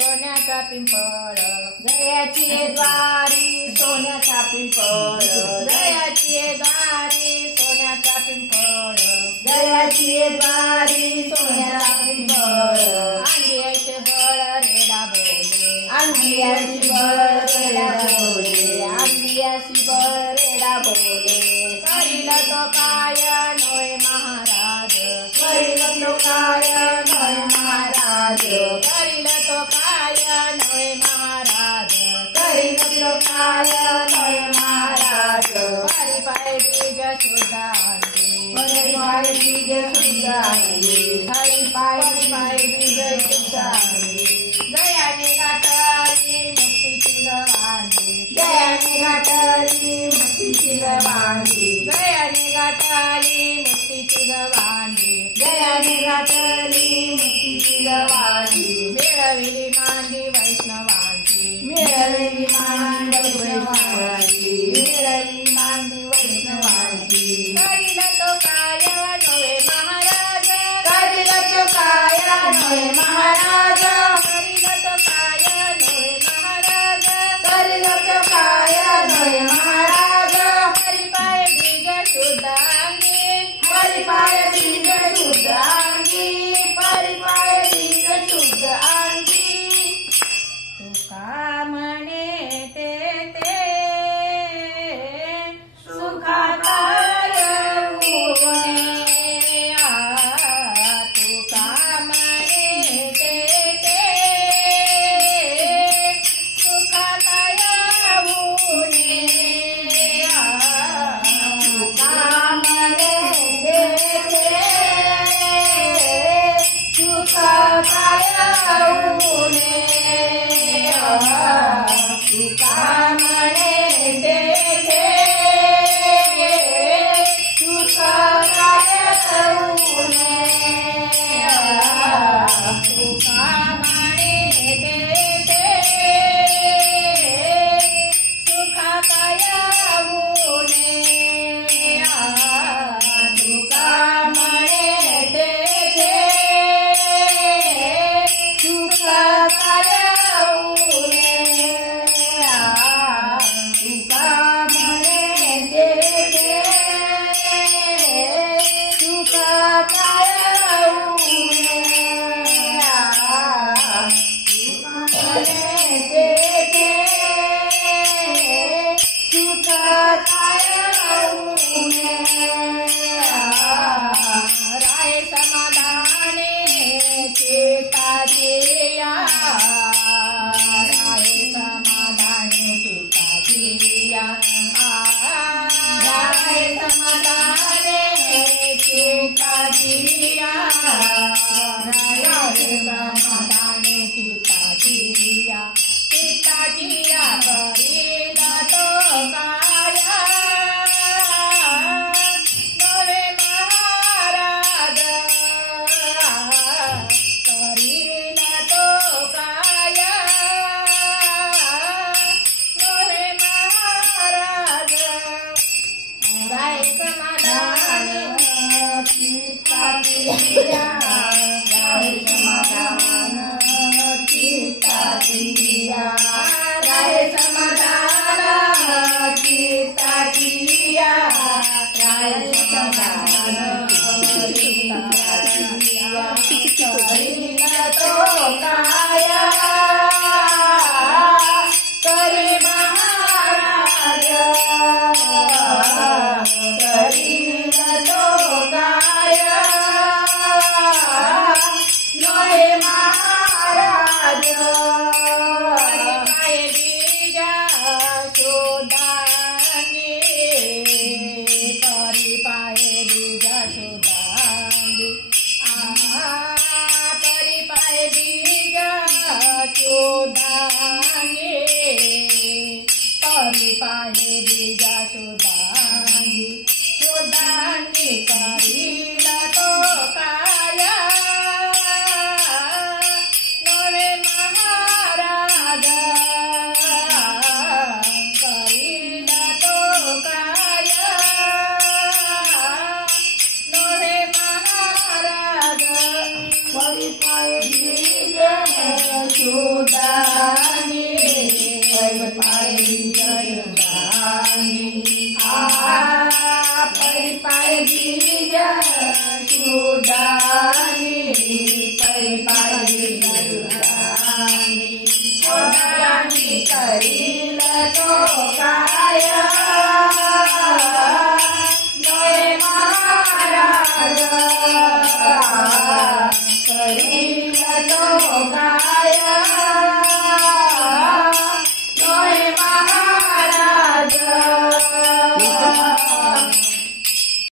सोन्याचा पिंपळ जयाची द्वारी सोन्याचा पिंपळ जयाची द्वारी सोन्याचा पिंपळ जयाची द्वारी सोन्याचा पिंपळ अंगियाचे बळ रेडा बोले अंगियाची बळ रेडा बोले अंगियाची बळ रेडा बोले करील तो काय नोय महाराज करील तो काय नोय महाराज करील तो काय नोय महाराज करील तो काय नोय महाराज हरी पाय बीज सुधांगी हरी पाय बीज सुधांगी हरी पाय बीज सुधांगी जयाने घातली मुक्तीची गवांगी जयाने घातली मुक्तीची गवांगी जयाने घातली मुक्तीची गवांगी जयाने घातली मुक्तीची गवांगी मिळविली मांडी वैष्णवांची मिळविली मांडी वैष्णवांची मिळविली मांडी वैष्णवांची करील तो काय नोय महाराज करील तो काय नोय महाराज करील तो काय नोय महाराज करील तो काय नोय महाराज हरी पाय बीज शुद्धांगी हरी पाय बीज शुद्धांगी हरी पाय बीज शुद्धांगी तुका म्हणे ते सुखाचा येऊने तुका म्हणे ते सुखाचा येऊने तुका म्हणे सुखाचा येऊने तुका म्हणे सुखाचा येऊने तुका म्हणे सुखाचा येऊने तुका म्हणे सुखाचा येऊने तुका म्हणे सुखाचा येऊने राय समाधाने चित्ताची या राय समाधाने चित्ताची या राय समाधाने चित्ताची या राय समाधाने चित्ताची या चित्ताची या करील तो काया नवे महाराज करील तो काया नवे महाराज राय समाधाने चित्ताची या राय समाधान चित्ताची या राय समाधान चित्ताची या राय समाधान चित्ताची या करील तो काया करी महाराज करील तो काया नोय महाराज हरी पाय बीज शुद्धांगी हरी पाय बीज शुद्धांगी हरी पाय बीज शुद्धांगी हरी पाय बीज शुद्धांगी शुद्धांगी करील तो काया नवे महाराज करील तो काया नवे महाराज हरी पाय बीज सुदानी परिपाय बीजदानी परिपाय बीज सुदानी परिपाय बीजदानी सुदानी करील तो काय नोहे महाराज करील तो काय